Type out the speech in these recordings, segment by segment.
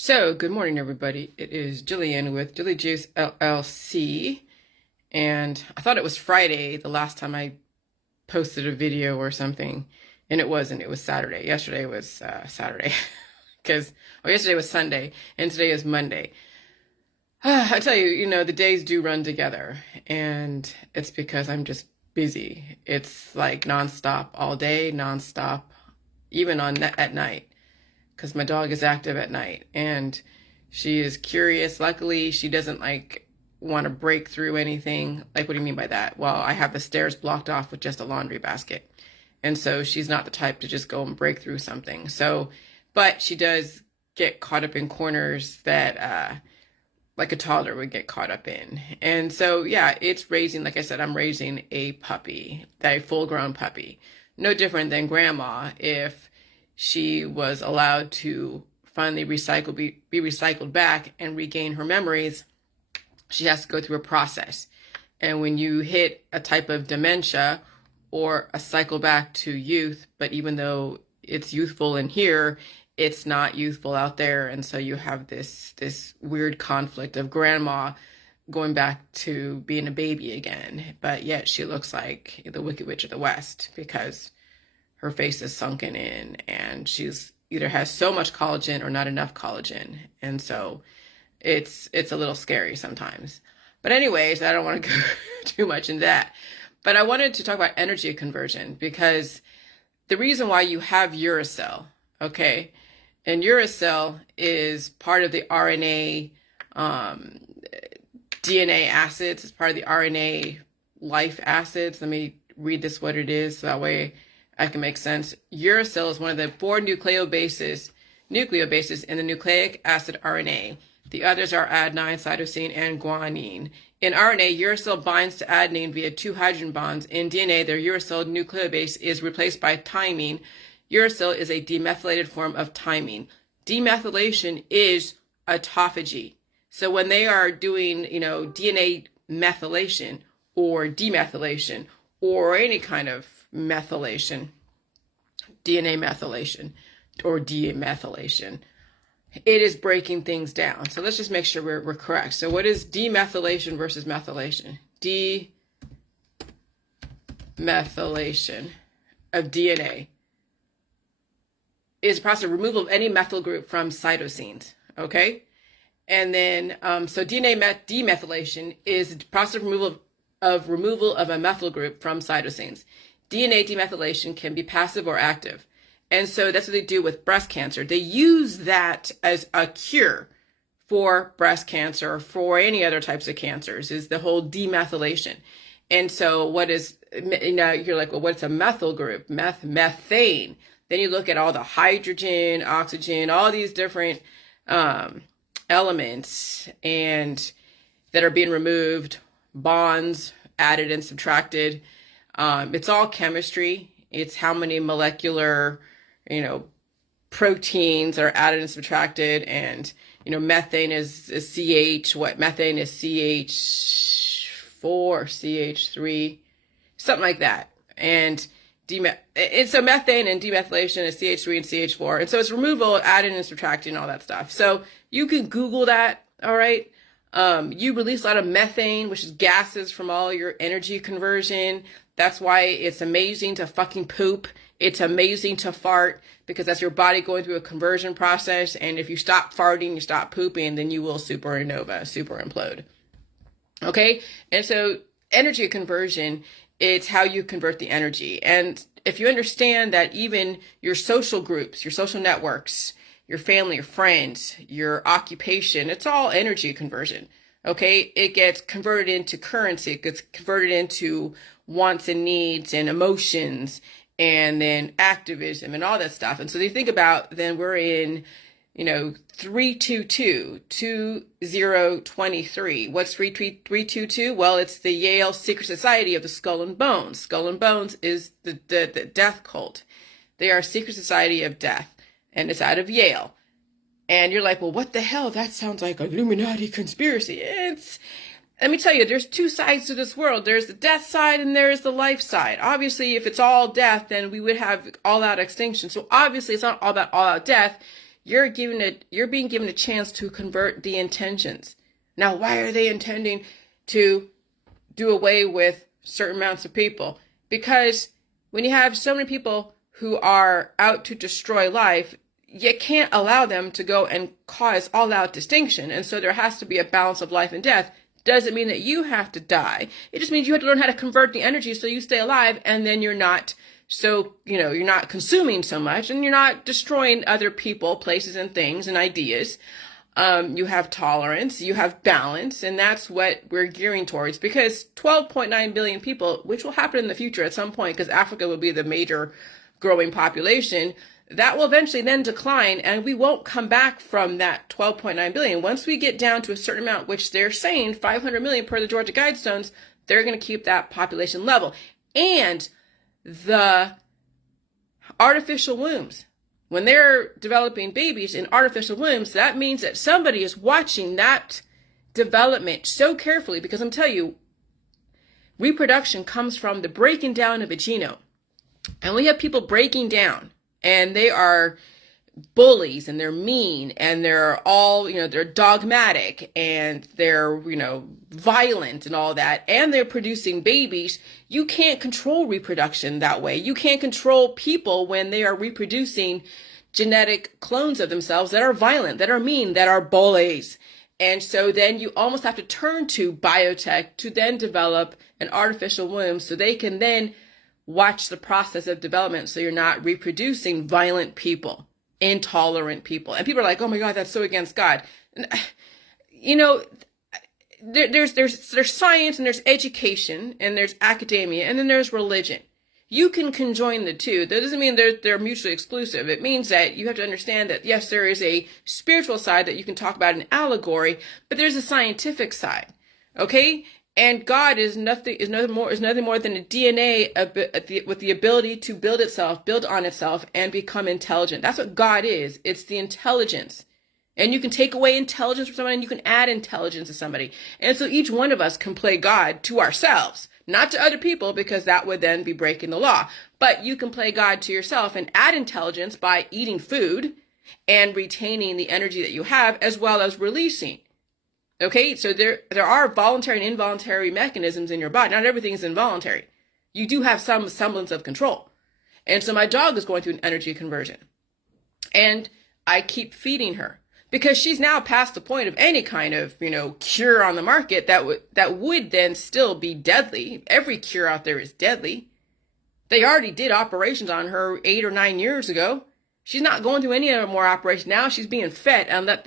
So, good morning, everybody. It is Jillian with Jilly Juice LLC, and I thought it was Friday the last time I posted a video or something, and it wasn't. It was Saturday. Yesterday was Saturday, because yesterday was Sunday, and today is Monday. I tell you, the days do run together, and it's because I'm just busy. It's like nonstop all day, nonstop, even at night, because my dog is active at night and she is curious. Luckily, she doesn't want to break through anything. Like, what do you mean by that? Well, I have the stairs blocked off with just a laundry basket. And so she's not the type to just go and break through something. So, but she does get caught up in corners that, like a toddler would get caught up in. And so, yeah, it's raising, like I said, I'm raising a puppy, a full-grown puppy. No different than grandma if she was allowed to finally be recycled back and regain her memories. She has to go through a process. And when you hit a type of dementia or a cycle back to youth, but even though it's youthful in here, it's not youthful out there. And so you have this weird conflict of grandma going back to being a baby again, but yet she looks like the Wicked Witch of the West because her face is sunken in and she's either has so much collagen or not enough collagen. And so it's a little scary sometimes. But anyways, I don't want to go too much into that. But I wanted to talk about energy conversion because the reason why you have uracil, okay? And uracil is part of the RNA, DNA acids. It's part of the RNA life acids. Let me read this what it is so that way I can make sense. Uracil is one of the 4 nucleobases in the nucleic acid RNA. The others are adenine, cytosine, and guanine. In RNA, uracil binds to adenine via 2 hydrogen bonds. In DNA, the uracil nucleobase is replaced by thymine. Uracil is a demethylated form of thymine. Demethylation is autophagy. So when they are doing, DNA methylation or demethylation or any kind of methylation, DNA methylation or demethylation, it is breaking things down. So let's just make sure we're correct. So what is demethylation versus methylation? Demethylation of DNA is the process of removal of any methyl group from cytosines, okay? And then, so DNA demethylation is the process of removal of a methyl group from cytosines. DNA demethylation can be passive or active. And so that's what they do with breast cancer. They use that as a cure for breast cancer or for any other types of cancers, is the whole demethylation. And so you're like, well, what's a methyl group? Methane. Then you look at all the hydrogen, oxygen, all these different elements and that are being removed, bonds added and subtracted. It's all chemistry. It's how many molecular, proteins are added and subtracted. And, methane is CH, methane is CH4, CH3, something like that. And so methane and demethylation is CH3 and CH4. And so it's removal, adding and subtracting, all that stuff. So you can Google that, all right? You release a lot of methane, which is gases from all your energy conversion. That's why it's amazing to fucking poop. It's amazing to fart because that's your body going through a conversion process. And if you stop farting, you stop pooping, then you will super implode. Okay? And so energy conversion, it's how you convert the energy. And if you understand that even your social groups, your social networks, your family, your friends, your occupation, it's all energy conversion. Okay? It gets converted into currency. It gets converted into wants and needs and emotions and then activism and all that stuff. And so you think about, then we're in, 322, 2023. What's 322? Well, it's the Yale Secret Society of the Skull and Bones. Skull and Bones is the death cult. They are a secret society of death, and it's out of Yale. And you're like, well, what the hell? That sounds like an Illuminati conspiracy. Let me tell you, there's 2 sides to this world. There's the death side and there's the life side. Obviously, if it's all death, then we would have all-out extinction. So obviously, it's not all about all-out death. you're being given a chance to convert the intentions. Now, why are they intending to do away with certain amounts of people? Because when you have so many people who are out to destroy life, you can't allow them to go and cause all-out distinction. And so there has to be a balance of life and death. Doesn't mean that you have to die. It just means you have to learn how to convert the energy so you stay alive, and then you're not you're not consuming so much, and you're not destroying other people, places, and things and ideas. You have tolerance, you have balance, and that's what we're gearing towards, because 12.9 billion people, which will happen in the future at some point, because Africa will be the major growing population, that will eventually then decline, and we won't come back from that 12.9 billion. Once we get down to a certain amount, which they're saying 500 million per the Georgia Guidestones, they're going to keep that population level. And the artificial wombs, when they're developing babies in artificial wombs, that means that somebody is watching that development so carefully, because I'm telling you, reproduction comes from the breaking down of a genome. And we have people breaking down, and they are bullies, and they're mean, and they're all, they're dogmatic, and they're, violent and all that, and they're producing babies. You can't control reproduction that way. You can't control people when they are reproducing genetic clones of themselves that are violent, that are mean, that are bullies. And so then you almost have to turn to biotech to then develop an artificial womb so they can then watch the process of development, so you're not reproducing violent people, intolerant people. And people are like, oh my God, that's so against God. There's science, and there's education, and there's academia, and then there's religion. You can conjoin the two. That doesn't mean they're mutually exclusive. It means that you have to understand that, yes, there is a spiritual side that you can talk about in allegory, but there's a scientific side. Okay? And God is nothing more than a DNA with the ability to build on itself, and become intelligent. That's what God is. It's the intelligence. And you can take away intelligence from somebody, and you can add intelligence to somebody. And so each one of us can play God to ourselves, not to other people, because that would then be breaking the law. But you can play God to yourself and add intelligence by eating food and retaining the energy that you have, as well as releasing. Okay, so there are voluntary and involuntary mechanisms in your body. Not everything is involuntary. You do have some semblance of control. And so my dog is going through an energy conversion. And I keep feeding her, because she's now past the point of any kind of, cure on the market that would then still be deadly. Every cure out there is deadly. They already did operations on her 8 or 9 years ago. She's not going through any more operations. Now she's being fed, and let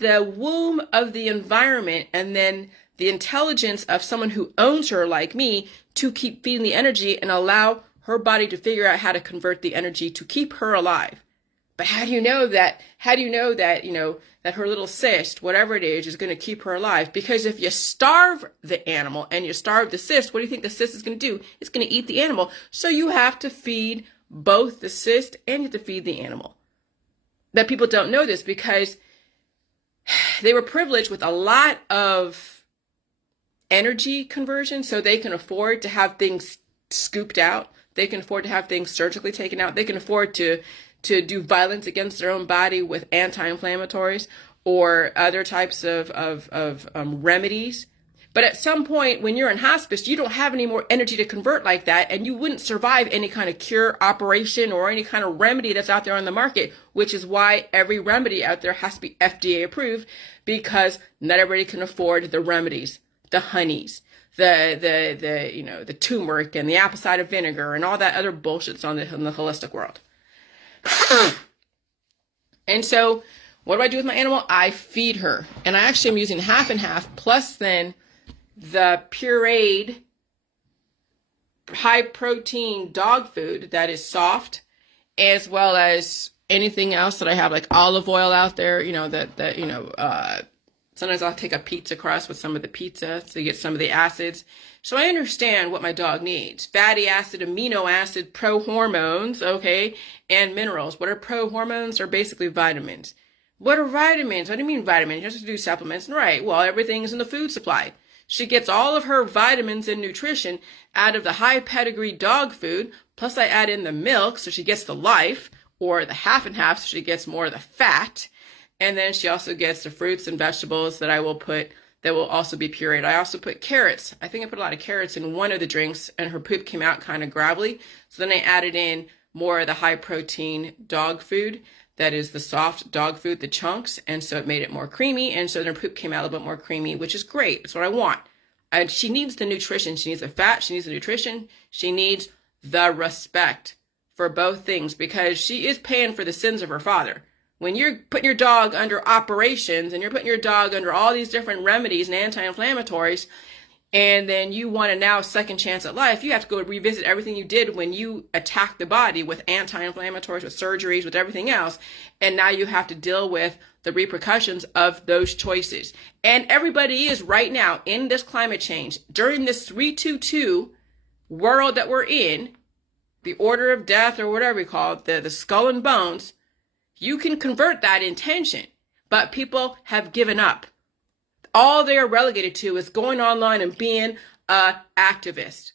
the womb of the environment, and then the intelligence of someone who owns her, like me, to keep feeding the energy and allow her body to figure out how to convert the energy to keep her alive. But how do you know that that her little cyst, whatever it is going to keep her alive? Because if you starve the animal and you starve the cyst, what do you think the cyst is going to do? It's going to eat the animal. So you have to feed both the cyst, and you have to feed the animal. That people don't know this, because they were privileged with a lot of energy conversion, so they can afford to have things scooped out. They can afford to have things surgically taken out. They can afford to do violence against their own body with anti-inflammatories or other types of remedies. But at some point, when you're in hospice, you don't have any more energy to convert like that, and you wouldn't survive any kind of cure, operation, or any kind of remedy that's out there on the market, which is why every remedy out there has to be FDA approved, because not everybody can afford the remedies, the honeys, the turmeric and the apple cider vinegar and all that other bullshit's in the holistic world. And so what do I do with my animal? I feed her, and I actually am using half and half, plus then the pureed high protein dog food that is soft, as well as anything else that I have, like olive oil out there, sometimes I'll take a pizza crust with some of the pizza so you get some of the acids. So I understand what my dog needs. Fatty acid, amino acid, pro-hormones, okay, and minerals. What are pro-hormones? They're basically vitamins. What are vitamins? What do you mean vitamins? You have to do supplements. Right, well, everything's in the food supply. She gets all of her vitamins and nutrition out of the high pedigree dog food, plus I add in the milk, so she gets the life, or the half and half, so she gets more of the fat. And then she also gets the fruits and vegetables that I will put that will also be pureed. I also put carrots. I think I put a lot of carrots in one of the drinks, and her poop came out kind of gravelly. So then I added in more of the high protein dog food. That is the soft dog food, the chunks. And so it made it more creamy. And so then her poop came out a little bit more creamy, which is great. That's what I want. And she needs the nutrition. She needs the fat. She needs the nutrition. She needs the respect for both things, because she is paying for the sins of her father. When you're putting your dog under operations and you're putting your dog under all these different remedies and anti-inflammatories, and then you want to now second chance at life, you have to go revisit everything you did when you attacked the body with anti-inflammatories, with surgeries, with everything else. And now you have to deal with the repercussions of those choices. And everybody is right now in this climate change, during this 322 world that we're in, the order of death or whatever we call it, the skull and bones. You can convert that intention, but people have given up. All they are relegated to is going online and being a activist,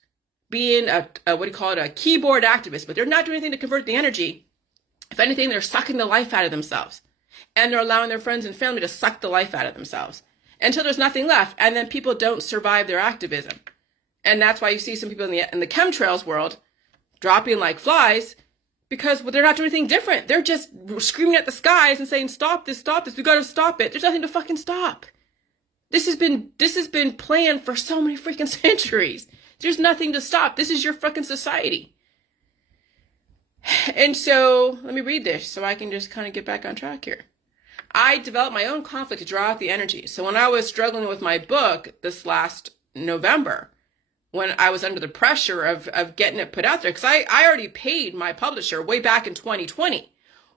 being a keyboard activist, but they're not doing anything to convert the energy. If anything, they're sucking the life out of themselves, and they're allowing their friends and family to suck the life out of themselves until there's nothing left. And then people don't survive their activism. And that's why you see some people in the chemtrails world dropping like flies, because they're not doing anything different. They're just screaming at the skies and saying, stop this, we gotta stop it. There's nothing to fucking stop. This has been planned for so many freaking centuries. There's nothing to stop. This is your fucking society. And so, let me read this so I can just kind of get back on track here. I developed my own conflict to draw out the energy. So when I was struggling with my book this last November, when I was under the pressure of getting it put out there, because I already paid my publisher way back in 2020.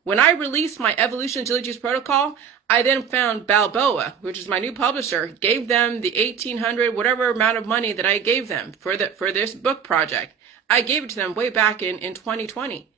When I released my Evolution Agility Juice Protocol, I then found Balboa, which is my new publisher, gave them the $1,800, whatever amount of money that I gave them for this book project. I gave it to them way back in 2020.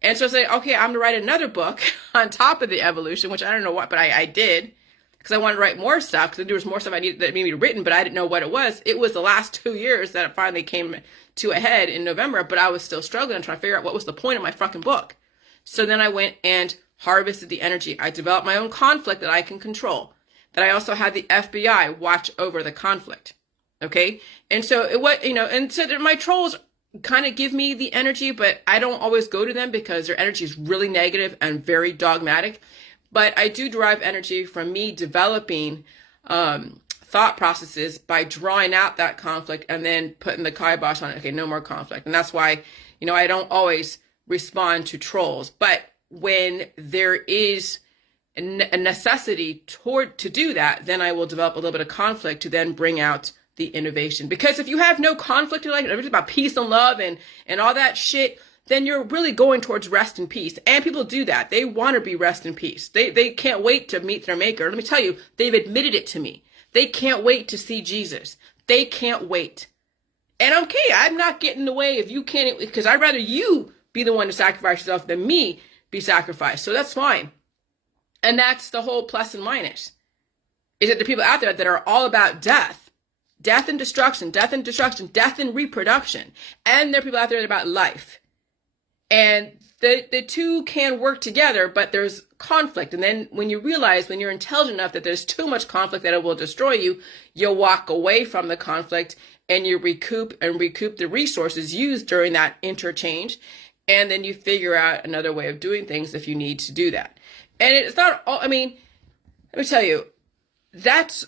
And so I said, okay, I'm going to write another book on top of the Evolution, which I don't know what, but I did. Because I wanted to write more stuff, because there was more stuff that needed to be written, but I didn't know what it was. It was the last 2 years that it finally came to a head in November, but I was still struggling trying to figure out what was the point of my fucking book. So then I went and harvested the energy. I developed my own conflict that I can control. That I also had the FBI watch over the conflict. Okay? And so my trolls kind of give me the energy, but I don't always go to them because their energy is really negative and very dogmatic. But I do derive energy from me developing thought processes by drawing out that conflict and then putting the kibosh on it. Okay, no more conflict. And that's why, I don't always respond to trolls. But when there is a necessity to do that, then I will develop a little bit of conflict to then bring out the innovation. Because if you have no conflict, you're like everything about peace and love and all that shit, then you're really going towards rest and peace. And people do that. They want to be rest and peace. They can't wait to meet their maker. Let me tell you, they've admitted it to me. They can't wait to see Jesus. They can't wait. And okay, I'm not getting in the way if you can't, because I'd rather you be the one to sacrifice yourself than me be sacrificed. So that's fine. And that's the whole plus and minus. Is that the people out there that are all about death and destruction, death and reproduction. And there are people out there that are about life. And the two can work together, but there's conflict. And then when you realize, when you're intelligent enough that there's too much conflict that it will destroy you, you'll walk away from the conflict and you recoup the resources used during that interchange. And then you figure out another way of doing things if you need to do that. And it's not all, let me tell you, that's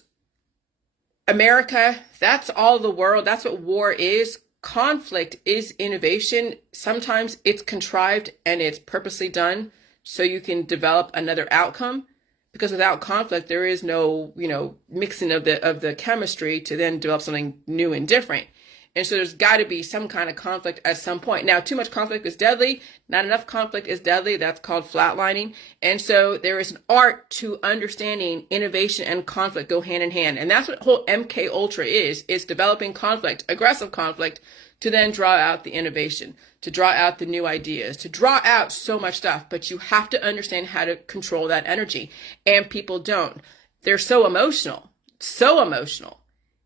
America. That's all the world. That's what war is. Conflict is innovation. Sometimes it's contrived and it's purposely done so you can develop another outcome, because without conflict, there is no, mixing of the chemistry to then develop something new and different. And so there's got to be some kind of conflict at some point. Now, too much conflict is deadly. Not enough conflict is deadly. That's called flatlining. And so there is an art to understanding innovation and conflict go hand in hand. And that's what whole MK Ultra is developing conflict, aggressive conflict, to then draw out the innovation, to draw out the new ideas, to draw out so much stuff. But you have to understand how to control that energy. And people don't. They're so emotional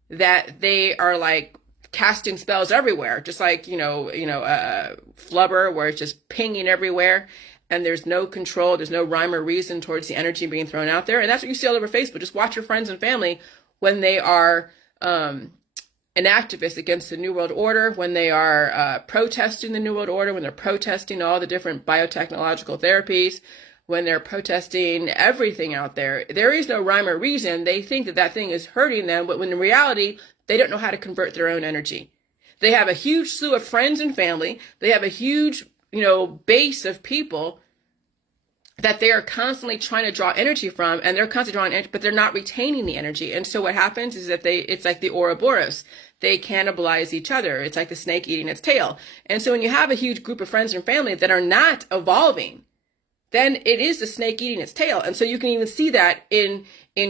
that they are like casting spells everywhere, just like, Flubber, where it's just pinging everywhere. and there's no control, there's no rhyme or reason towards the energy being thrown out there. And that's what you see all over Facebook. Just watch your friends and family when they are an activist against the New World Order, when they are protesting the New World Order, when they're protesting all the different biotechnological therapies, when they're protesting everything out there. There is no rhyme or reason. They think that that thing is hurting them, but when in reality, they don't know how to convert their own energy. They have a huge slew of friends and family. They have a huge, base of people that they are constantly trying to draw energy from, and they're constantly drawing energy, but they're not retaining the energy. And so what happens is that it's like the Ouroboros. They cannibalize each other. It's like the snake eating its tail. And so when you have a huge group of friends and family that are not evolving, then it is the snake eating its tail. And so you can even see that in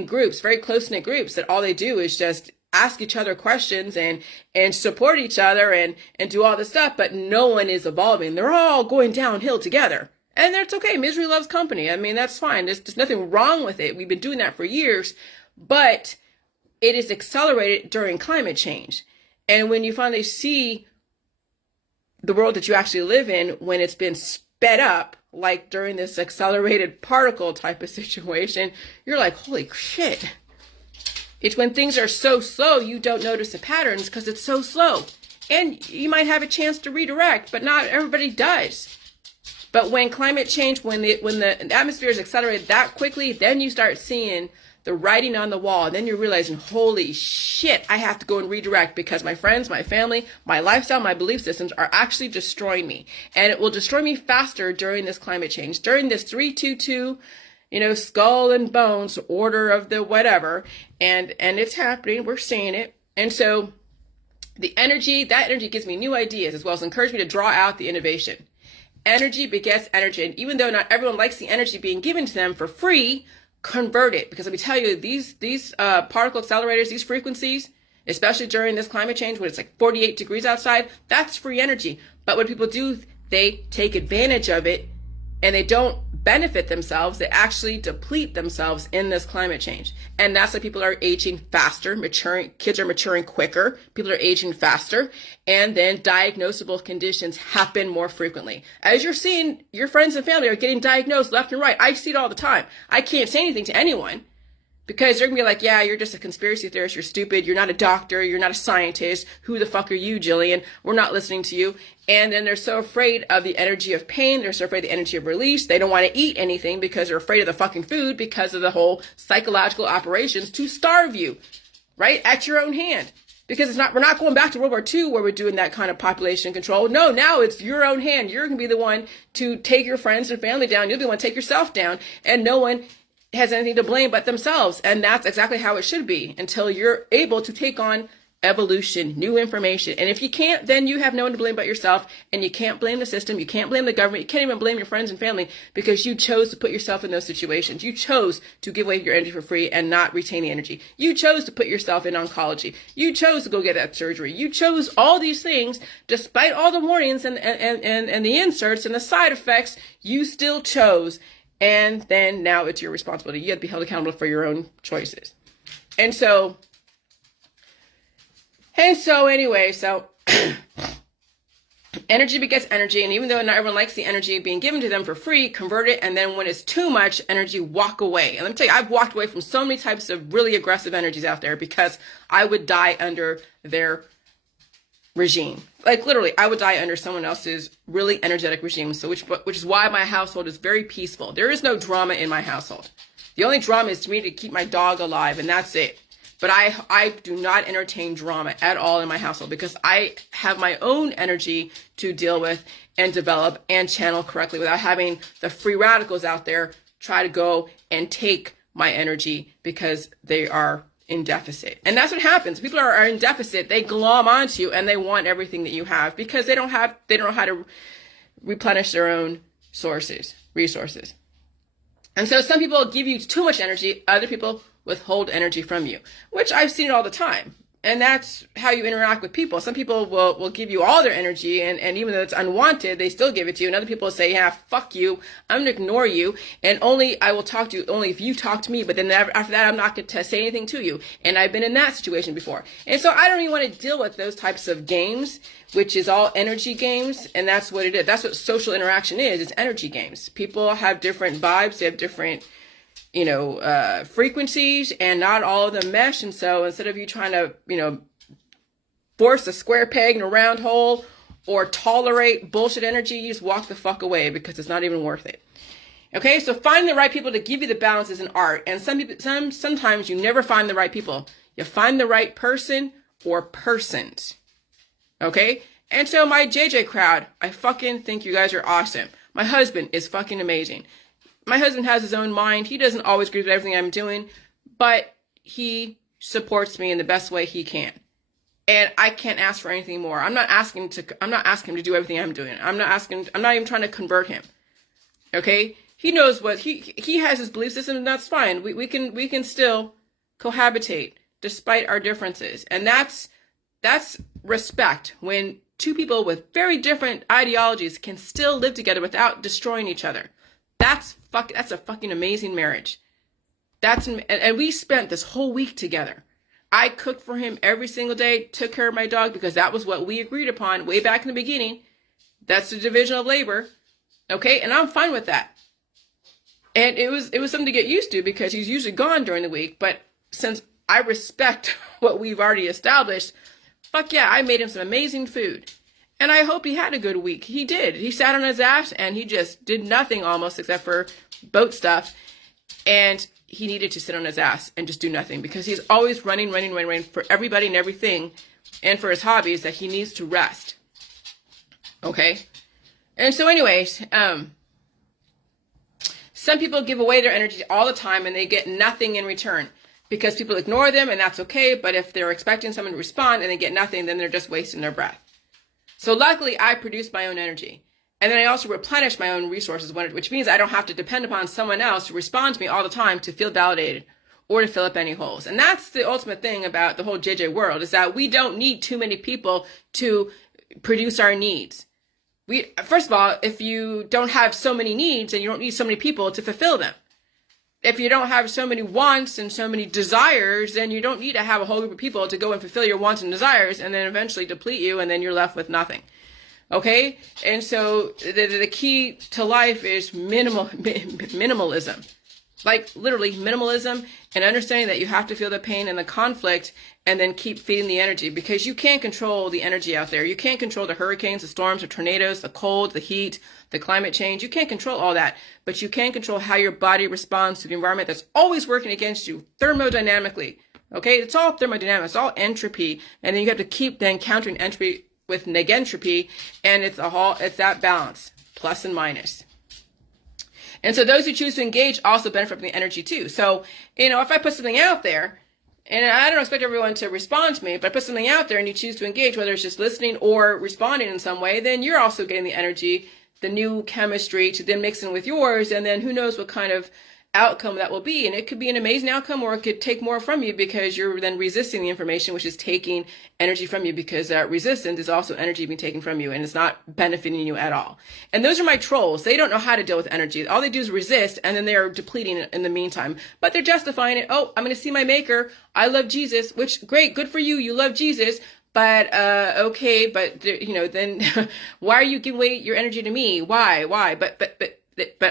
groups, very close-knit groups, that all they do is just ask each other questions and support each other and do all this stuff, but no one is evolving. They're all going downhill together. And that's okay. Misery loves company. I mean, that's fine. There's nothing wrong with it. We've been doing that for years, but it is accelerated during climate change. And when you finally see the world that you actually live in, when it's been sped up, like during this accelerated particle type of situation, you're like, holy shit. It's when things are so slow, you don't notice the patterns because it's so slow. And you might have a chance to redirect, but not everybody does. But when climate change, when the atmosphere is accelerated that quickly, then you start seeing the writing on the wall. And then you're realizing, holy shit, I have to go and redirect because my friends, my family, my lifestyle, my belief systems are actually destroying me. And it will destroy me faster during this climate change, during this 3-2-2, skull and bones order of the whatever. And it's happening. We're seeing it. And so that energy gives me new ideas, as well as encourage me to draw out the innovation. Energy begets energy. And even though not everyone likes the energy being given to them for free, convert it. Because let me tell you, these particle accelerators, these frequencies, especially during this climate change when it's like 48 degrees outside, that's free energy. But what people do, they take advantage of it and they don't benefit themselves. They actually deplete themselves in this climate change. And that's why people are aging faster, kids are maturing quicker, people are aging faster, and then diagnosable conditions happen more frequently. As you're seeing, your friends and family are getting diagnosed left and right. I see it all the time. I can't say anything to anyone because they're gonna be like, yeah, you're just a conspiracy theorist, you're stupid, you're not a doctor, you're not a scientist, who the fuck are you, Jillian? We're not listening to you. And then they're so afraid of the energy of pain, they're so afraid of the energy of release, they don't want to eat anything because they're afraid of the fucking food because of the whole psychological operations to starve you, right? At your own hand. Because we're not going back to World War II where we're doing that kind of population control. No, now it's your own hand. You're gonna be the one to take your friends and family down, you'll be the one to take yourself down, and no one has anything to blame but themselves. And that's exactly how it should be until you're able to take on evolution, new information. And if you can't, then you have no one to blame but yourself. And you can't blame the system. You can't blame the government. You can't even blame your friends and family because you chose to put yourself in those situations. You chose to give away your energy for free and not retain the energy. You chose to put yourself in oncology. You chose to go get that surgery. You chose all these things despite all the warnings and the inserts and the side effects. You still chose. And then now it's your responsibility. You have to be held accountable for your own choices. And so anyway, energy begets energy. And even though not everyone likes the energy being given to them for free, convert it. And then when it's too much energy, walk away. And let me tell you, I've walked away from so many types of really aggressive energies out there because I would die under their regime. Like literally, I would die under someone else's really energetic regime. So which is why my household is very peaceful. There is no drama in my household. The only drama is to me to keep my dog alive, and that's it. But I do not entertain drama at all in my household because I have my own energy to deal with and develop and channel correctly without having the free radicals out there try to go and take my energy because they are in deficit. And that's what happens. People are in deficit. They glom onto you and they want everything that you have because they don't know how to replenish their own resources. And so some people give you too much energy. Other people withhold energy from you, which I've seen it all the time. And that's how you interact with people. Some people will give you all their energy, and even though it's unwanted, they still give it to you. And other people say, yeah, fuck you. I'm going to ignore you. And I will talk to you only if you talk to me. But then after that, I'm not going to say anything to you. And I've been in that situation before. And so I don't even want to deal with those types of games, which is all energy games. And that's what it is. That's what social interaction is. It's energy games. People have different vibes. They have different frequencies, and not all of them mesh. And so instead of you trying to, force a square peg in a round hole or tolerate bullshit energy, you just walk the fuck away, because it's not even worth it. Okay. So finding the right people to give you the balance is an art. And sometimes you never find the right people. You find the right person or persons. Okay. And so my JJ crowd, I fucking think you guys are awesome. My husband is fucking amazing. My husband has his own mind. He doesn't always agree with everything I'm doing, but he supports me in the best way he can. And I can't ask for anything more. I'm not asking him to do everything I'm doing. I'm not even trying to convert him. Okay? He knows what he has his belief system, and that's fine. We can still cohabitate despite our differences. And that's respect, when two people with very different ideologies can still live together without destroying each other. That's a fucking amazing marriage. And we spent this whole week together. I cooked for him every single day, took care of my dog, because that was what we agreed upon way back in the beginning. That's the division of labor. Okay. And I'm fine with that. And it was something to get used to, because he's usually gone during the week. But since I respect what we've already established, fuck yeah, I made him some amazing food. And I hope he had a good week. He did. He sat on his ass and he just did nothing almost except for boat stuff. And he needed to sit on his ass and just do nothing, because he's always running for everybody and everything, and for his hobbies, that he needs to rest. Okay? And so anyways, some people give away their energy all the time and they get nothing in return, because people ignore them, and that's okay. But if they're expecting someone to respond and they get nothing, then they're just wasting their breath. So luckily, I produce my own energy. And then I also replenish my own resources, which means I don't have to depend upon someone else to respond to me all the time to feel validated or to fill up any holes. And that's the ultimate thing about the whole JJ world, is that we don't need too many people to produce our needs. First of all, if you don't have so many needs, then you don't need so many people to fulfill them. If you don't have so many wants and so many desires, then you don't need to have a whole group of people to go and fulfill your wants and desires, and then eventually deplete you, and then you're left with nothing. Okay? And so the key to life is minimalism. Like literally minimalism, and understanding that you have to feel the pain and the conflict, and then keep feeding the energy, because you can't control the energy out there. You can't control the hurricanes, the storms, the tornadoes, the cold, the heat, the climate change. You can't control all that, but you can control how your body responds to the environment that's always working against you thermodynamically. Okay? It's all thermodynamics, it's all entropy. And then you have to keep then countering entropy with negentropy, and it's that balance, plus and minus. And so those who choose to engage also benefit from the energy too. So, if I put something out there, and I don't expect everyone to respond to me, but I put something out there and you choose to engage, whether it's just listening or responding in some way, then you're also getting the energy, the new chemistry to then mix in with yours. And then who knows what kind of outcome that will be. And it could be an amazing outcome, or it could take more from you, because you're then resisting the information, which is taking energy from you, because resistance is also energy being taken from you, and it's not benefiting you at all. And those are my trolls. They don't know how to deal with energy. All they do is resist, and then they're depleting it in the meantime. But they're justifying it. Oh, I'm going to see my maker. I love Jesus, which great, good for you. You love Jesus. But, okay, but, then why are you giving away your energy to me? Why? But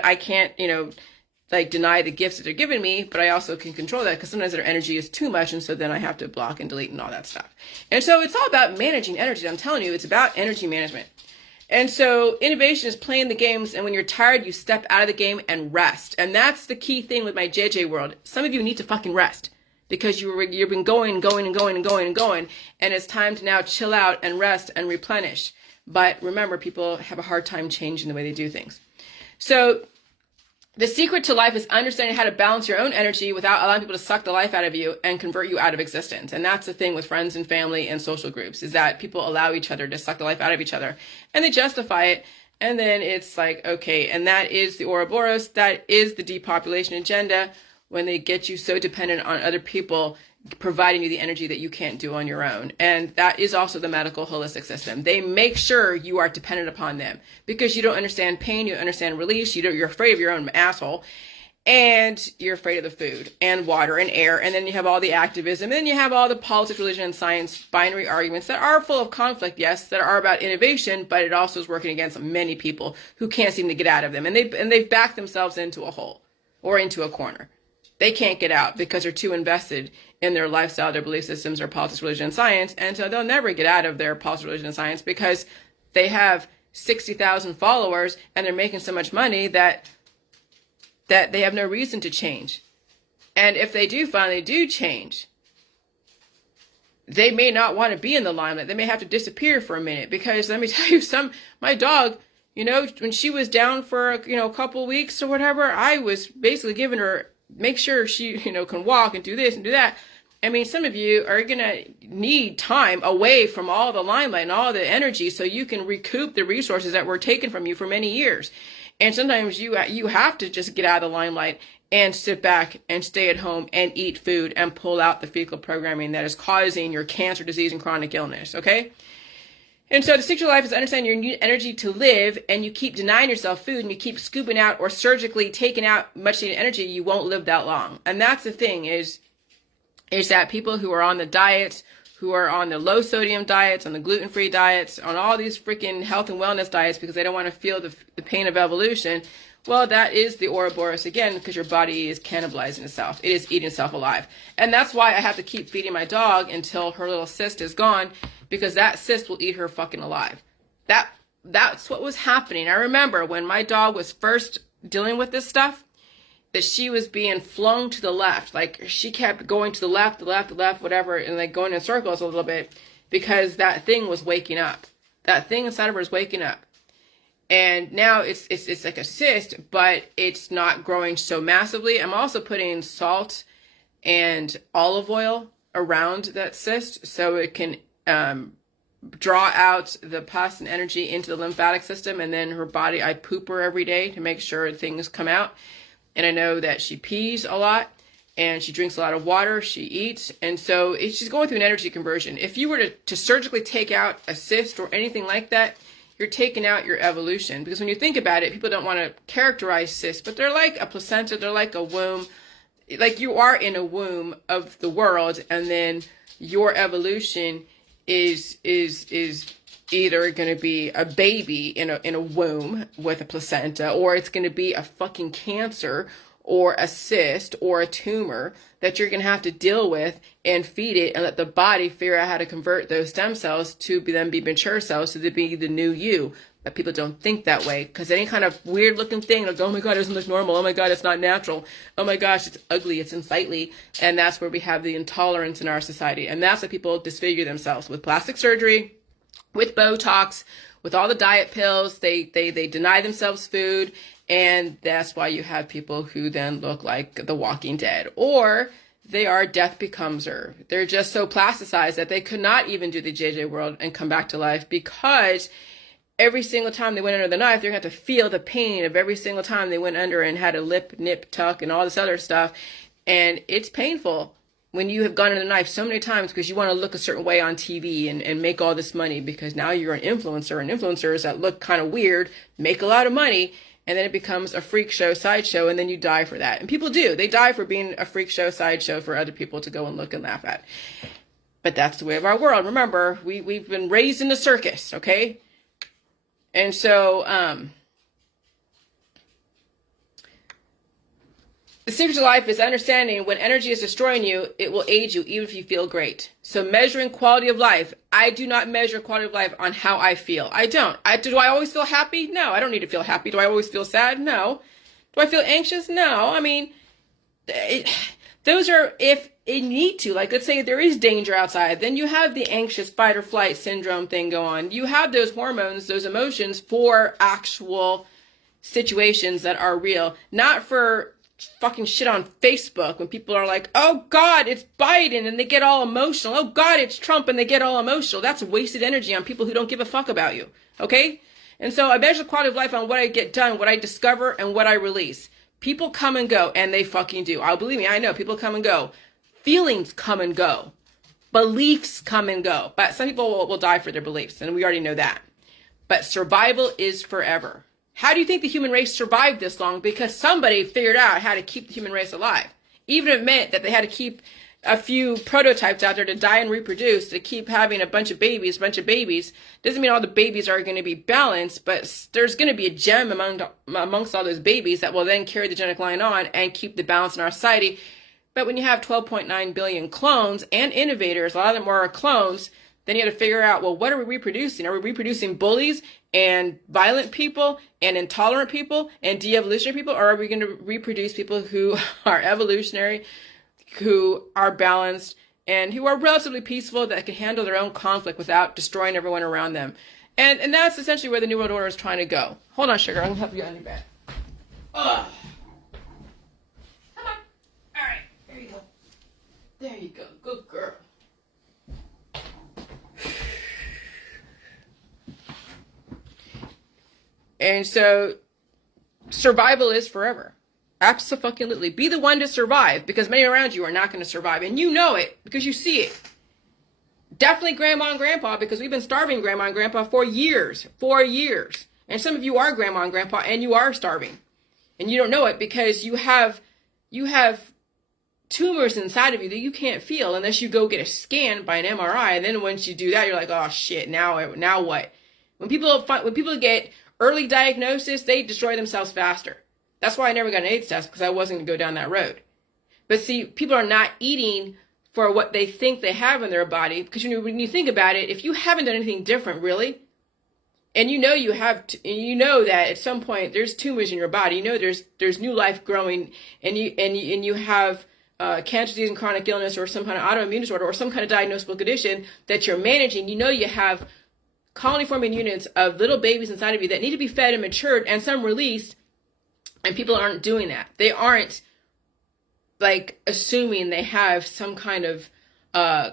I can't, deny the gifts that they're giving me, but I also can control that, because sometimes their energy is too much, and so then I have to block and delete and all that stuff. And so it's all about managing energy. I'm telling you, it's about energy management. And so innovation is playing the games, and when you're tired, you step out of the game and rest. And that's the key thing with my JJ world. Some of you need to fucking rest, because you've been going, and it's time to now chill out and rest and replenish. But remember, people have a hard time changing the way they do things. So the secret to life is understanding how to balance your own energy without allowing people to suck the life out of you and convert you out of existence. And that's the thing with friends and family and social groups, is that people allow each other to suck the life out of each other, and they justify it. And then it's like, okay, and that is the Ouroboros, that is the depopulation agenda, when they get you so dependent on other people providing you the energy that you can't do on your own. And that is also the medical holistic system. They make sure you are dependent upon them because you don't understand pain, you don't understand release, you're afraid of your own asshole, and you're afraid of the food and water and air. And then you have all the activism, and then you have all the politics, religion, and science binary arguments that are full of conflict, yes, that are about innovation, but it also is working against many people who can't seem to get out of them. And they've backed themselves into a hole or into a corner. They can't get out because they're too invested in their lifestyle, their belief systems, their politics, religion, and science. And so they'll never get out of their politics, religion, and science because they have 60,000 followers and they're making so much money that they have no reason to change. And if they do finally do change, they may not want to be in the limelight. They may have to disappear for a minute because let me tell you, my dog, when she was down for, a couple weeks or whatever, I was basically giving her, make sure she, can walk and do this and do that. I mean, some of you are going to need time away from all the limelight and all the energy so you can recoup the resources that were taken from you for many years. And sometimes you have to just get out of the limelight and sit back and stay at home and eat food and pull out the fecal programming that is causing your cancer, disease, and chronic illness, okay? And so the secret life is understanding your need energy to live, and you keep denying yourself food and you keep scooping out or surgically taking out much needed energy, you won't live that long. And that's the thing is that people who are on the diets, who are on the low sodium diets, on the gluten-free diets, on all these freaking health and wellness diets because they don't want to feel the pain of evolution, well, that is the Ouroboros again because your body is cannibalizing itself. It is eating itself alive. And that's why I have to keep feeding my dog until her little cyst is gone because that cyst will eat her fucking alive. That's what was happening. I remember when my dog was first dealing with this stuff, that she was being flung to the left. Like she kept going to the left, whatever, and like going in circles a little bit because that thing was waking up. That thing inside of her is waking up. And now it's like a cyst, but it's not growing so massively. I'm also putting salt and olive oil around that cyst so it can draw out the pus and energy into the lymphatic system. And then her body, I poop her every day to make sure things come out. And I know that she pees a lot and she drinks a lot of water, she eats. And so she's going through an energy conversion. If you were to surgically take out a cyst or anything like that, you're taking out your evolution. Because when you think about it, people don't want to characterize cysts, but they're like a placenta, they're like a womb. Like you are in a womb of the world, and then your evolution is either going to be a baby in a womb with a placenta, or it's going to be a fucking cancer or a cyst or a tumor that you're going to have to deal with and feed it and let the body figure out how to convert those stem cells to then be mature cells so to be the new you. But people don't think that way because any kind of weird looking thing, like, oh my God, it doesn't look normal. Oh my God, it's not natural. Oh my gosh, it's ugly, it's unsightly. And that's where we have the intolerance in our society. And that's why people disfigure themselves with plastic surgery, with Botox, with all the diet pills. They deny themselves food. And that's why you have people who then look like the Walking Dead, or they are death becomes her. They're just so plasticized that they could not even do the JJ world and come back to life because every single time they went under the knife, they're going to have to feel the pain of every single time they went under and had a lip, nip, tuck, and all this other stuff. And it's painful when you have gone under the knife so many times because you want to look a certain way on TV and make all this money because now you're an influencer, and influencers that look kind of weird make a lot of money. And then it becomes a freak show, sideshow, and then you die for that. And people do. They die for being a freak show, sideshow for other people to go and look and laugh at. But that's the way of our world. Remember, we've been raised in the circus, okay? And so, the secret to life is understanding when energy is destroying you, it will aid you even if you feel great. So measuring quality of life, I do not measure quality of life on how I feel. I don't. Do I always feel happy? No, I don't need to feel happy. Do I always feel sad? No. Do I feel anxious? No. I mean, those are if you need to. Like, let's say there is danger outside, then you have the anxious fight or flight syndrome thing go on. You have those hormones, those emotions for actual situations that are real, not for fucking shit on Facebook when people are like, oh God, it's Biden, and they get all emotional. Oh God, it's Trump, and they get all emotional. That's wasted energy on people who don't give a fuck about you. Okay? And so I measure quality of life on what I get done, what I discover, and what I release. People come and go, and they fucking do. Believe me, I know people come and go Feelings come and go. Beliefs come and go. But some people will die for their beliefs, and we already know that. But survival is forever. How do you think the human race survived this long? Because somebody figured out how to keep the human race alive. Even if it meant that they had to keep a few prototypes out there to die and reproduce, to keep having a bunch of babies. Doesn't mean all the babies are going to be balanced, but there's going to be a gem amongst all those babies that will then carry the genetic line on and keep the balance in our society. But when you have 12.9 billion clones and innovators, a lot of them are clones, then you got to figure out, well, what are we reproducing? Are we reproducing bullies and violent people and intolerant people and de-evolutionary people? Or are we going to reproduce people who are evolutionary, who are balanced, and who are relatively peaceful, that can handle their own conflict without destroying everyone around them? And that's essentially where the New World Order is trying to go. Hold on, sugar. I'm going to help you get on your bed. Ugh. Come on. All right. There you go. There you go. Good girl. And so survival is forever. Absolutely. Be the one to survive, because many around you are not going to survive. And you know it because you see it. Definitely grandma and grandpa, because we've been starving grandma and grandpa for years. And some of you are grandma and grandpa and you are starving. And you don't know it because you have tumors inside of you that you can't feel unless you go get a scan by an MRI. And then once you do that, you're like, oh shit, now what? When people get early diagnosis, they destroy themselves faster. That's why I never got an AIDS test, because I wasn't going to go down that road. But see, people are not eating for what they think they have in their body, because when you think about it, if you haven't done anything different, really, and you know that at some point there's tumors in your body, you know there's new life growing, and you have cancer disease and chronic illness, or some kind of autoimmune disorder, or some kind of diagnosable condition that you're managing, you know you have colony forming units of little babies inside of you that need to be fed and matured, and some released. And people aren't doing that. They aren't like assuming they have some kind of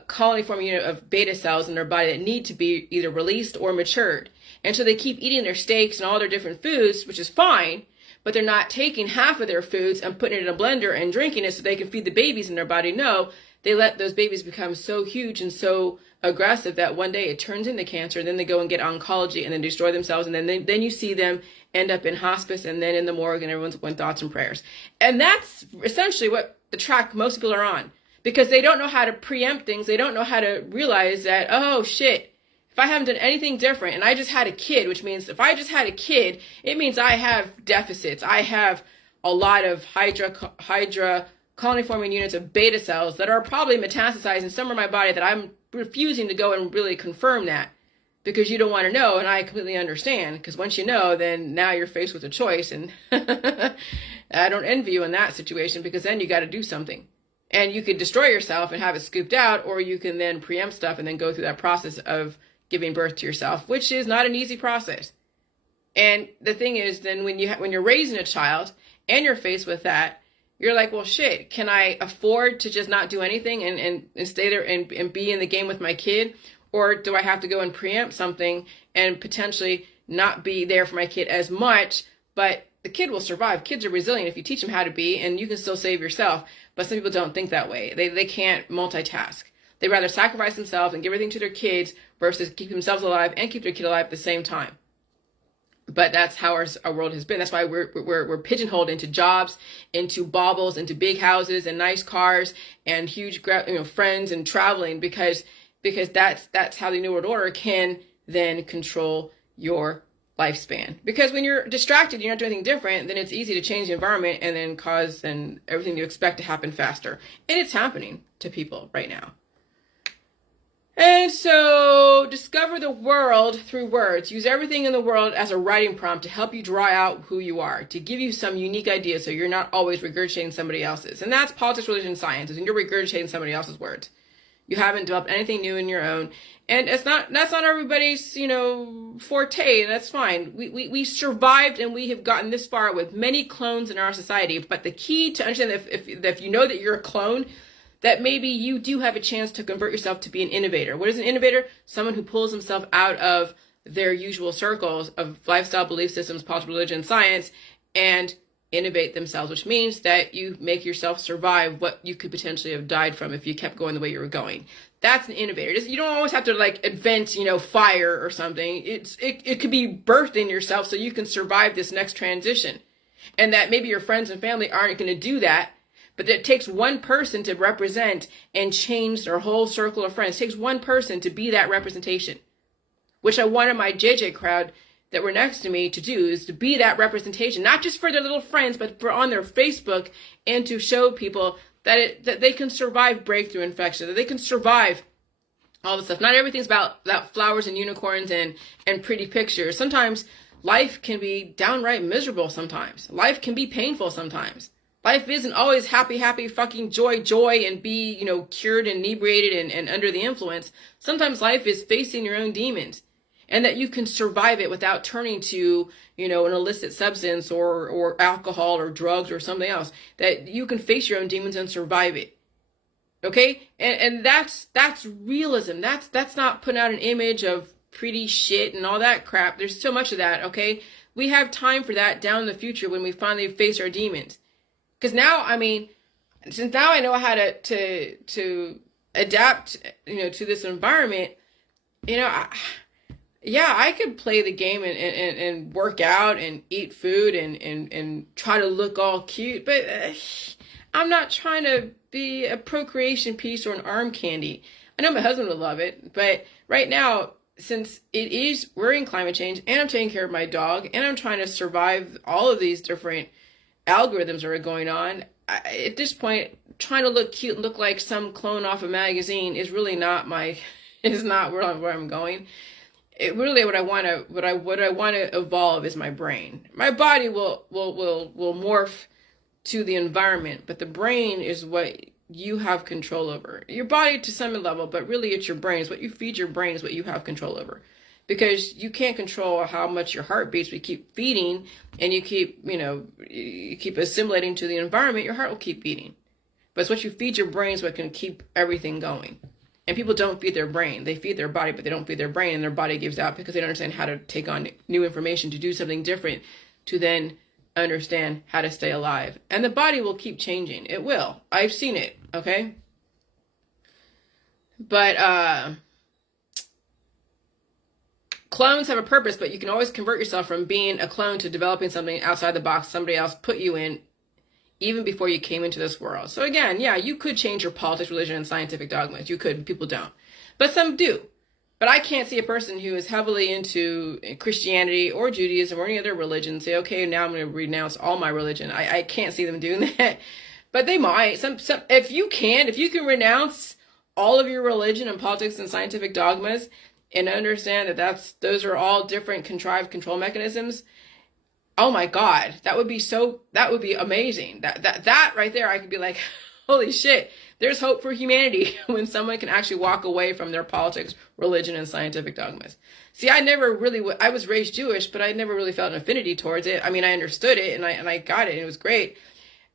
colony forming unit of beta cells in their body that need to be either released or matured. And so they keep eating their steaks and all their different foods, which is fine, but they're not taking half of their foods and putting it in a blender and drinking it so they can feed the babies in their body. No, they let those babies become so huge and so aggressive that one day it turns into cancer, and then they go and get oncology and then destroy themselves, and then you see them end up in hospice and then in the morgue, and everyone's going thoughts and prayers. And that's essentially what the track most people are on, because they don't know how to preempt things. They don't know how to realize that, oh shit, if I haven't done anything different and I just had a kid, which means if I just had a kid, it means I have deficits. I have a lot of hydra colony forming units of beta cells that are probably metastasizing somewhere in my body that I'm refusing to go and really confirm that, because you don't want to know. And I completely understand, because once you know, then now you're faced with a choice. And I don't envy you in that situation, because then you got to do something, and you could destroy yourself and have it scooped out, or you can then preempt stuff and then go through that process of giving birth to yourself, which is not an easy process. And the thing is, then when you're raising a child and you're faced with that, you're like, well, shit, can I afford to just not do anything and stay there and be in the game with my kid? Or do I have to go and preempt something and potentially not be there for my kid as much? But the kid will survive. Kids are resilient if you teach them how to be, and you can still save yourself. But some people don't think that way. They can't multitask. They'd rather sacrifice themselves and give everything to their kids versus keep themselves alive and keep their kid alive at the same time. But that's how our world has been. That's why we're pigeonholed into jobs, into baubles, into big houses and nice cars and huge friends and traveling, because that's how the New World Order can then control your lifespan. Because when you're distracted, you're not doing anything different, then it's easy to change the environment and then cause everything you expect to happen faster. And it's happening to people right now. And so discover the world through words. Use everything in the world as a writing prompt to help you draw out who you are, to give you some unique ideas so you're not always regurgitating somebody else's. And that's politics, religion, science, and you're regurgitating somebody else's words. You haven't developed anything new in your own. And that's not everybody's, forte, and that's fine. We survived, and we have gotten this far with many clones in our society. But the key to understand that if you know that you're a clone, that maybe you do have a chance to convert yourself to be an innovator. What is an innovator? Someone who pulls himself out of their usual circles of lifestyle, belief systems, politics, religion, science, and innovate themselves, which means that you make yourself survive what you could potentially have died from if you kept going the way you were going. That's an innovator. You don't always have to like invent, fire or something. It could be birthed in yourself so you can survive this next transition. And that maybe your friends and family aren't going to do that, but it takes one person to represent and change their whole circle of friends. It takes one person to be that representation, which I wanted my JJ crowd that were next to me to do, is to be that representation, not just for their little friends, but for on their Facebook, and to show people that they can survive breakthrough infection, that they can survive all this stuff. Not everything's about flowers and unicorns and pretty pictures. Sometimes life can be downright miserable sometimes. Life can be painful sometimes. Life isn't always happy, fucking joy, and be, cured and inebriated and under the influence. Sometimes life is facing your own demons. And that you can survive it without turning to, an illicit substance or alcohol or drugs or something else. That you can face your own demons and survive it. Okay? And that's realism. That's not putting out an image of pretty shit and all that crap. There's so much of that, okay? We have time for that down in the future when we finally face our demons. Because now, since now I know how to adapt, to this environment, I could play the game and work out and eat food and try to look all cute, but I'm not trying to be a procreation piece or an arm candy. I know my husband would love it, but right now, since we're in climate change and I'm taking care of my dog and I'm trying to survive all of these different algorithms that are going on, at this point, trying to look cute and look like some clone off a magazine is really not is not where I'm going. Really, what I want to evolve is my brain. My body will morph to the environment, but the brain is what you have control over. Your body to some level, but really it's your brain. It's what you feed your brain is what you have control over, because you can't control how much your heart beats. We keep feeding, and you keep assimilating to the environment. Your heart will keep beating, but it's what you feed your brain is what can keep everything going. And people don't feed their brain. They feed their body, but they don't feed their brain, and their body gives out because they don't understand how to take on new information, to do something different, to then understand how to stay alive. And the body will keep changing. It will. I've seen it, okay? But clones have a purpose, but you can always convert yourself from being a clone to developing something outside the box somebody else put you in, even before you came into this world. So again, yeah, you could change your politics, religion, and scientific dogmas. You could. People don't. But some do. But I can't see a person who is heavily into Christianity or Judaism or any other religion say, okay, now I'm going to renounce all my religion. I can't see them doing that. But they might. Some if you can renounce all of your religion and politics and scientific dogmas and understand that those are all different contrived control mechanisms, oh my God, that would be amazing. That right there, I could be like, holy shit, there's hope for humanity when someone can actually walk away from their politics, religion, and scientific dogmas. See, I was raised Jewish, but I never really felt an affinity towards it. I understood it and I got it and it was great.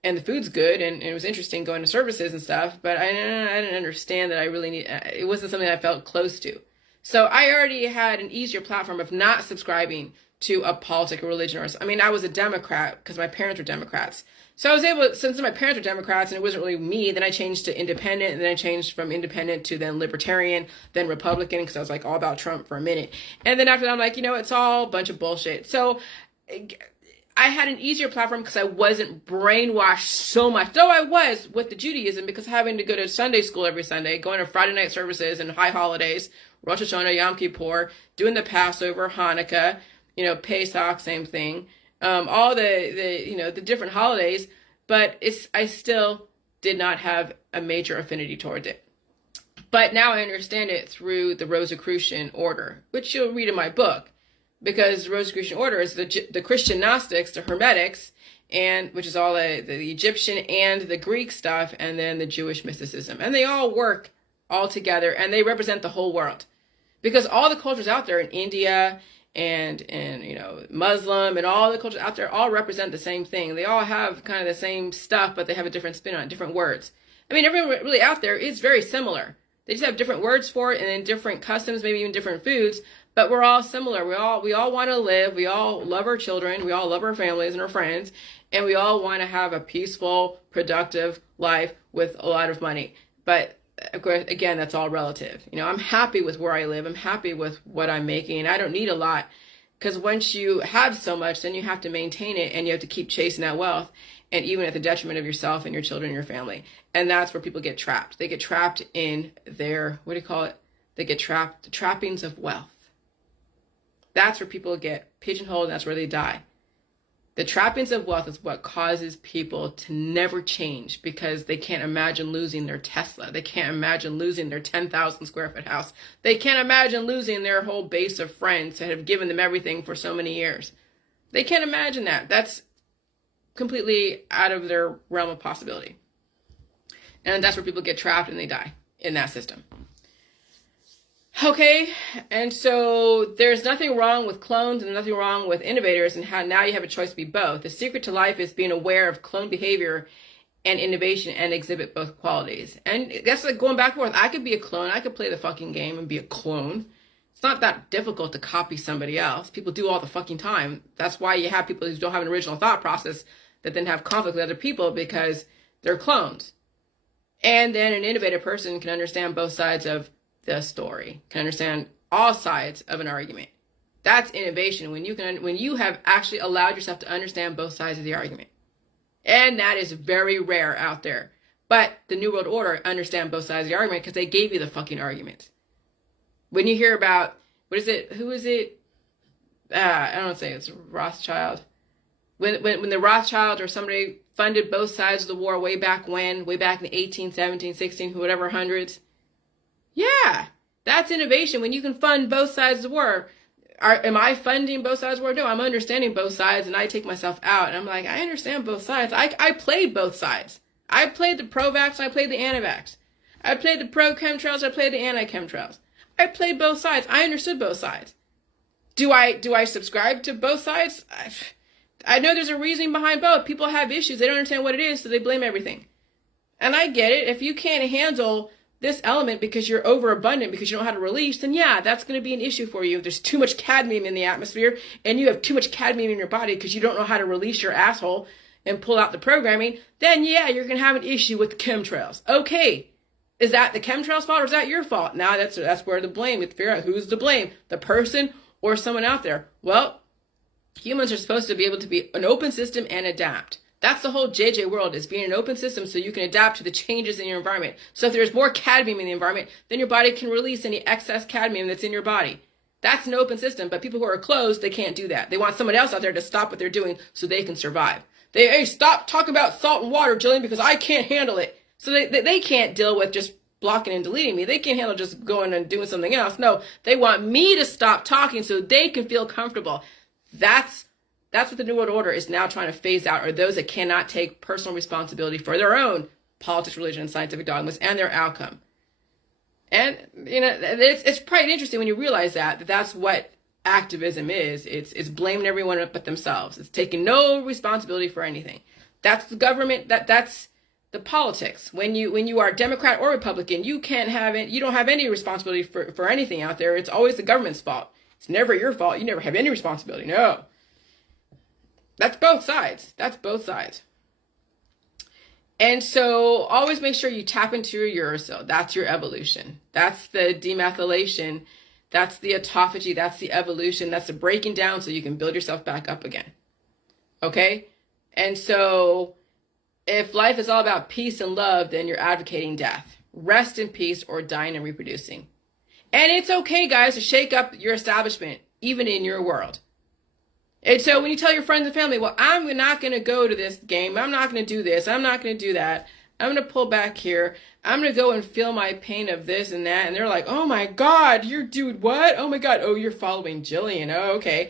And the food's good and it was interesting going to services and stuff, but I didn't understand that it wasn't something I felt close to. So I already had an easier platform of not subscribing to a politic or religion. I was a Democrat because my parents were Democrats. So I was able, since my parents were Democrats and it wasn't really me, then I changed to independent, and then I changed from independent to then libertarian, then Republican, because I was like all about Trump for a minute. And then after that, I'm like, it's all a bunch of bullshit. So I had an easier platform because I wasn't brainwashed so much, though I was with the Judaism, because having to go to Sunday school every Sunday, going to Friday night services and high holidays, Rosh Hashanah, Yom Kippur, doing the Passover, Hanukkah, Pesach, same thing. All the different holidays, but I still did not have a major affinity towards it. But now I understand it through the Rosicrucian order, which you'll read in my book, because the Rosicrucian order is the Christian Gnostics, the Hermetics, and which is all the Egyptian and the Greek stuff, and then the Jewish mysticism, and they all work all together, and they represent the whole world, because all the cultures out there in India and Muslim and all the cultures out there all represent the same thing. They all have kind of the same stuff, but they have a different spin on it, different words. Everyone really out there is very similar. They just have different words for it and then different customs, maybe even different foods, but we're all similar. We all want to live. We all love our children. We all love our families and our friends, and we all want to have a peaceful, productive life with a lot of money. But of course, again, that's all relative. You know, I'm happy with where I live. I'm happy with what I'm making. I don't need a lot, because once you have so much, then you have to maintain it, and you have to keep chasing that wealth, and even at the detriment of yourself and your children and your family. And that's where people get trapped. They get trapped in their, what do you call it? They get trapped, the trappings of wealth. That's where people get pigeonholed, and that's where they die. The trappings of wealth is what causes people to never change, because they can't imagine losing their Tesla. They can't imagine losing their 10,000 square foot house. They can't imagine losing their whole base of friends that have given them everything for so many years. They can't imagine that. That's completely out of their realm of possibility. And that's where people get trapped and they die in that system. Okay, and so there's nothing wrong with clones and nothing wrong with innovators, and how now you have a choice to be both. The secret to life is being aware of clone behavior and innovation and exhibit both qualities. And that's like going back and forth. I could be a clone. I could play the fucking game and be a clone. It's not that difficult to copy somebody else. People do all the fucking time. That's why you have people who don't have an original thought process that then have conflict with other people, because they're clones. And then an innovative person can understand both sides of the story, can understand all sides of an argument. That's innovation, when you have actually allowed yourself to understand both sides of the argument. And that is very rare out there. But the New World Order understand both sides of the argument, because they gave you the fucking argument. When you hear about, what is it? Who is it? I don't want to say it's Rothschild. When the Rothschild or somebody funded both sides of the war way back in the 18, 17, 16, whatever hundreds. Yeah, that's innovation, when you can fund both sides of the war. Am I funding both sides of the war? No, I'm understanding both sides, and I take myself out. And I'm like, I understand both sides. I played both sides. I played the pro-vax, I played the anti-vax. I played the pro-chemtrails, I played the anti-chemtrails. I played both sides. I understood both sides. Do I subscribe to both sides? I know there's a reasoning behind both. People have issues. They don't understand what it is, so they blame everything. And I get it. If you can't handle this element because you're overabundant, because you don't know how to release, then yeah, that's going to be an issue for you. If there's too much cadmium in the atmosphere, and you have too much cadmium in your body because you don't know how to release your asshole and pull out the programming, then yeah, you're going to have an issue with chemtrails. Okay. Is that the chemtrails fault, or is that your fault? Now that's where the blame. We have to figure out who's to blame, the person or someone out there. Well, humans are supposed to be able to be an open system and adapt. That's the whole JJ world, is being an open system so you can adapt to the changes in your environment. So if there's more cadmium in the environment, then your body can release any excess cadmium that's in your body. That's an open system, but people who are closed, they can't do that. They want someone else out there to stop what they're doing so they can survive. Hey, stop talking about salt and water, Jillian, because I can't handle it. So they can't deal with just blocking and deleting me. They can't handle just going and doing something else. No, they want me to stop talking so they can feel comfortable. That's what the New World Order is now trying to phase out, are those that cannot take personal responsibility for their own politics, religion, and scientific dogmas and their outcome. And, you know, it's quite interesting when you realize that that's what activism is. It's blaming everyone but themselves. It's taking no responsibility for anything. That's the government. That's the politics. When you are Democrat or Republican, you don't have any responsibility for anything out there. It's always the government's fault. It's never your fault. You never have any responsibility. No. That's both sides. And so always make sure you tap into your uracil. That's your evolution. That's the demethylation. That's the autophagy. That's the evolution. That's the breaking down so you can build yourself back up again. Okay? And so if life is all about peace and love, then you're advocating death. Rest in peace or dying and reproducing. And it's okay, guys, to shake up your establishment, even in your world. And so when you tell your friends and family, well, I'm not going to go to this game. I'm not going to do this. I'm not going to do that. I'm going to pull back here. I'm going to go and feel my pain of this and that. And they're like, oh my God, you're doing what? Oh my God. Oh, you're following Jillian. Oh, okay.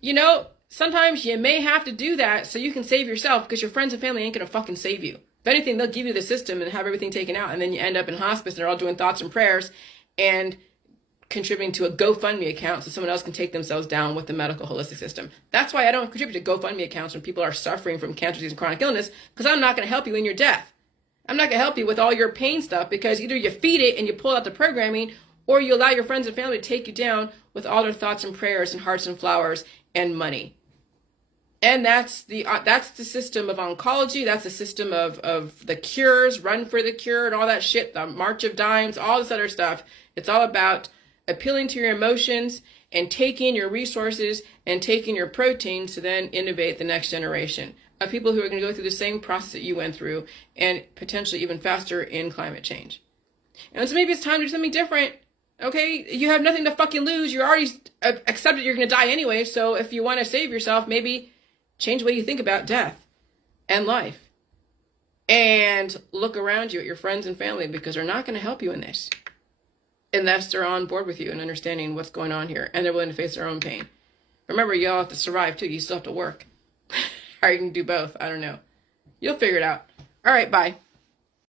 You know, sometimes you may have to do that so you can save yourself, because your friends and family ain't going to fucking save you. If anything, they'll give you the system and have everything taken out. And then you end up in hospice and they're all doing thoughts and prayers and contributing to a GoFundMe account so someone else can take themselves down with the medical holistic system. That's why I don't contribute to GoFundMe accounts when people are suffering from cancer, disease, and chronic illness, because I'm not going to help you in your death. I'm not going to help you with all your pain stuff, because either you feed it and you pull out the programming, or you allow your friends and family to take you down with all their thoughts and prayers and hearts and flowers and money. And that's the system of oncology. That's the system of the cures, run for the cure and all that shit, the March of Dimes, all this other stuff. It's all about appealing to your emotions and taking your resources and taking your proteins to then innovate the next generation of people who are going to go through the same process that you went through and potentially even faster in climate change. And so maybe it's time to do something different. Okay, you have nothing to fucking lose. You already accepted you're going to die anyway. So if you want to save yourself, maybe change the way you think about death and life. And look around you at your friends and family, because they're not going to help you in this unless they're on board with you and understanding what's going on here and they're willing to face their own pain. Remember, you all have to survive too. You still have to work. Or you can do both. I don't know. You'll figure it out. All right, bye.